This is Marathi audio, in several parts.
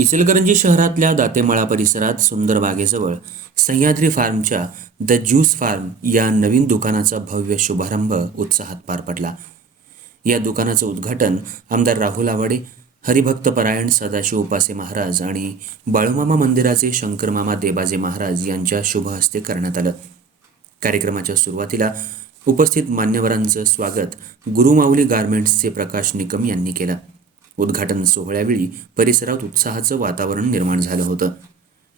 इचलकरंजी शहरातल्या दातेमाळा परिसरात सुंदर बागेजवळ सह्याद्री फार्मच्या द ज्यूस फार्म या नवीन दुकानाचा भव्य शुभारंभ उत्साहात पार पडला. या दुकानाचं उद्घाटन आमदार राहुल आवाडे हरिभक्त परायण सदाशिव उपासे महाराज आणि बाळूमामा मंदिराचे शंकरमामा देबाजे महाराज यांच्या शुभ हस्ते करण्यात आलं. कार्यक्रमाच्या सुरुवातीला उपस्थित मान्यवरांचं स्वागत गुरुमाऊली गार्मेंट्सचे प्रकाश निकम यांनी केलं. उद्घाटन सोहळ्यावेळी परिसरात उत्साहाचं वातावरण निर्माण झालं होतं.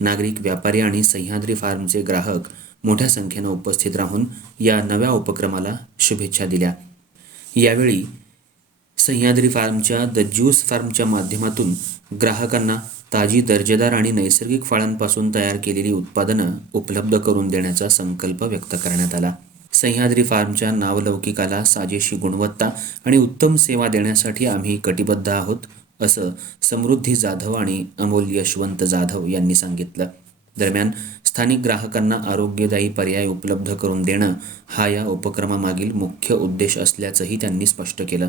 नागरिक व्यापारी आणि सह्याद्री फार्मचे ग्राहक मोठ्या संख्येनं उपस्थित राहून या नव्या उपक्रमाला शुभेच्छा दिल्या. यावेळी सह्याद्री फार्मच्या द ज्यूस फार्मच्या माध्यमातून ग्राहकांना ताजी दर्जेदार आणि नैसर्गिक फळांपासून तयार केलेली उत्पादनं उपलब्ध करून देण्याचा संकल्प व्यक्त करण्यात आला. सह्याद्री फार्मच्या नावलौकिकाला साजेशी गुणवत्ता आणि उत्तम सेवा देण्यासाठी आम्ही कटिबद्ध आहोत असं समृद्धी जाधव आणि अमोल यशवंत जाधव यांनी सांगितलं. दरम्यान स्थानिक ग्राहकांना आरोग्यदायी पर्याय उपलब्ध करून देणं हा या उपक्रमामागील मुख्य उद्देश असल्याचंही त्यांनी स्पष्ट केलं.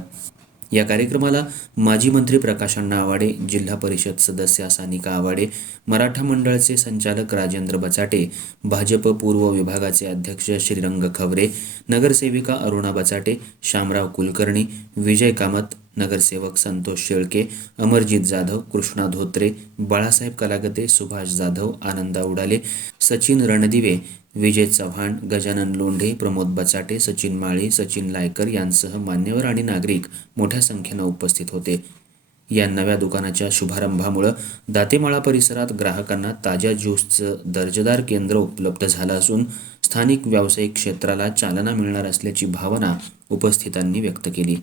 या कार्यक्रमाला माजी मंत्री प्रकाश अण्णा आवाडे जिल्हा परिषद सदस्य सानिका आवाडे मराठा मंडळचे संचालक राजेंद्र बचाटे भाजप पूर्व विभागाचे अध्यक्ष श्रीरंग खवरे नगरसेविका अरुणा बचाटे शामराव कुलकर्णी विजय कामत नगरसेवक संतोष शेळके अमरजित जाधव कृष्णा धोत्रे बाळासाहेब कलागते सुभाष जाधव आनंदा उडाले सचिन रणदिवे विजय चव्हाण गजानन लोंढे प्रमोद बचाटे सचिन माळी सचिन लायकर यांसह मान्यवर आणि नागरिक मोठ्या संख्येनं उपस्थित होते. या नव्या दुकानाच्या शुभारंभामुळं दातेमाळा परिसरात ग्राहकांना ताज्या ज्यूसचं दर्जेदार केंद्र उपलब्ध झालं असून स्थानिक व्यावसायिक क्षेत्राला चालना मिळणार असल्याची भावना उपस्थितांनी व्यक्त केली.